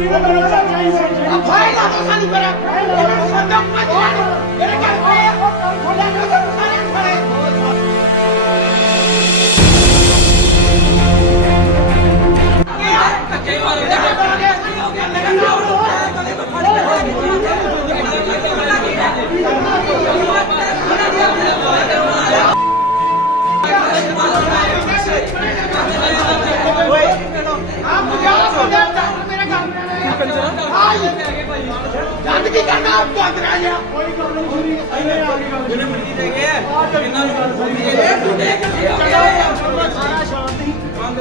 ਕੀ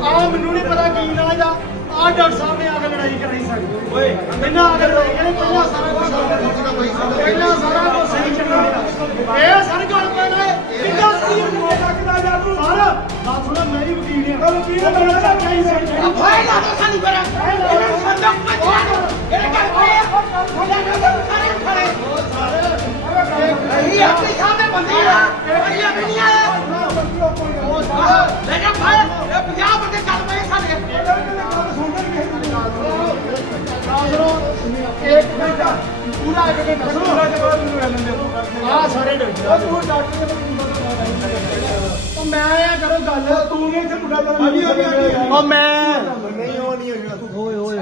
ਆ ਮੈਨੂੰ ਨਹੀਂ ਪਤਾ ਕੀ ਨਾ ਇਹਦਾ। ਆ ਡਾਕਟਰ ਸਾਹਿਬ ਨੇ ਆ ਕੇ ਲੜਾਈ ਕਰਾਈ ਸਾਡੀ ਓਏ ਮੈਨੂੰ ਆ ਕੇ ਲੜਾਈ ਕਰਾਈ ਪਹਿਲਾਂ ਸਾਰਾ ਕੁਝ ਪਹਿਲਾਂ ਸਾਰਾ ਕੁਝ ਸਹੀ ਚੱਲਣਾ ਇਹ ਸਰ ਗੱਲ ਪੈਣਾ ਕਿੰਨਾ ਸੀ ਮੋਟਾ ਕਿਦਾ ਜਾ ਤੂੰ ਸਾਰਾ ਨਾ ਥੋੜਾ ਮੈਂ ਹੀ। ਵਕੀਲ ਉਹ ਵਕੀਲ ਨੇ ਬੜਾ ਚਾਹੀ ਸਹੀ। ਭਾਈ ਲਾ ਦੋ ਸਾਨੂੰ ਕਰਾ ਆ ਸਾਰੇ ਡਾਕਟਰ ਤੂੰ ਡਾਕਟਰ ਉਹ ਮੈਂ ਆ ਕਰੋ ਗੱਲ ਤੂੰ ਨਹੀਂ ਇੱਥੇ ਮੁੰਡਾ ਤੇਰਾ ਉਹ ਮੈਂ ਨਹੀਂ ਉਹ ਨਹੀਂ ਹੋਇਆ ਤੂੰ ਹੋਏ ਹੋਏ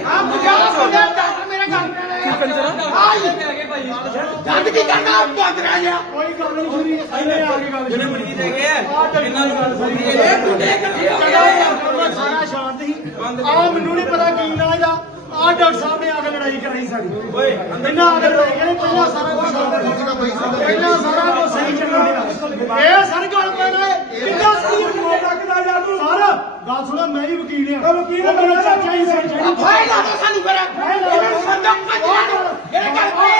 ਆ ਪੰਜਾਬ ਦੇ ਡਾਕਟਰ ਮੇਰੇ ਕੰਮ ਜਦ ਕੀ ਕਰਨਾ ਬੰਦ ਰਹਿ ਜਾ। ਕੋਈ ਗੱਲ ਨਹੀਂ ਸ਼ੁਰੀ ਇਹਨੇ ਆ ਕੇ ਗੱਲ ਜਿਹਨੇ ਮੁਰਗੀ ਦੇ ਗਏ ਇਹਨਾਂ ਨੂੰ ਗੱਲ ਸਹੀ ਸਾਰਾ ਸ਼ਾਂਤ ਹੀ। ਆ ਮੈਨੂੰ ਨਹੀਂ ਪਤਾ ਕੀ ਨਾ ਇਹਦਾ। ਆ ਡਾਕਟਰ ਸਾਹਿਬ ਨੇ ਆ ਕੇ ਲੜਾਈ ਕਰਾਈ ਸਾਡੀ। ਓਏ ਮੈਨੂੰ ਆ ਕੇ ਲੜਾਈ ਕਰਾਈ ਪਹਿਲਾਂ ਸਾਰਾ ਕੁਝ ਪਹਿਲਾਂ ਸਾਰਾ ਕੁਝ ਸਹੀ ਚੱਲਣਾ ਇਹ ਸਰ ਗੱਲ ਪੈਣਾ ਕਿੰਨਾ ਸੀ ਮੋਟਾ ਕਿਦਾ ਜਾ ਤੂੰ। ਸਾਰਾ। ਗੱਲ ਸੁਣਾ ਮੈਂ ਹੀ। ਵਕੀਲ ਉਹ ਵਕੀਲ ਬੜਾ ਚਾਚਾ ਹੀ ਸਹੀ ਭਾਈ ਲਾ ਦੋ ਸਾਨੂੰ ਕਰਾ ਇਹਨੂੰ ਸੰਦਕ ਮਚਾ ਇਹ ਇਹ ਬੰਦੇ ਆ ਇਹ ਇਹ ਦੇ ਗੱਲ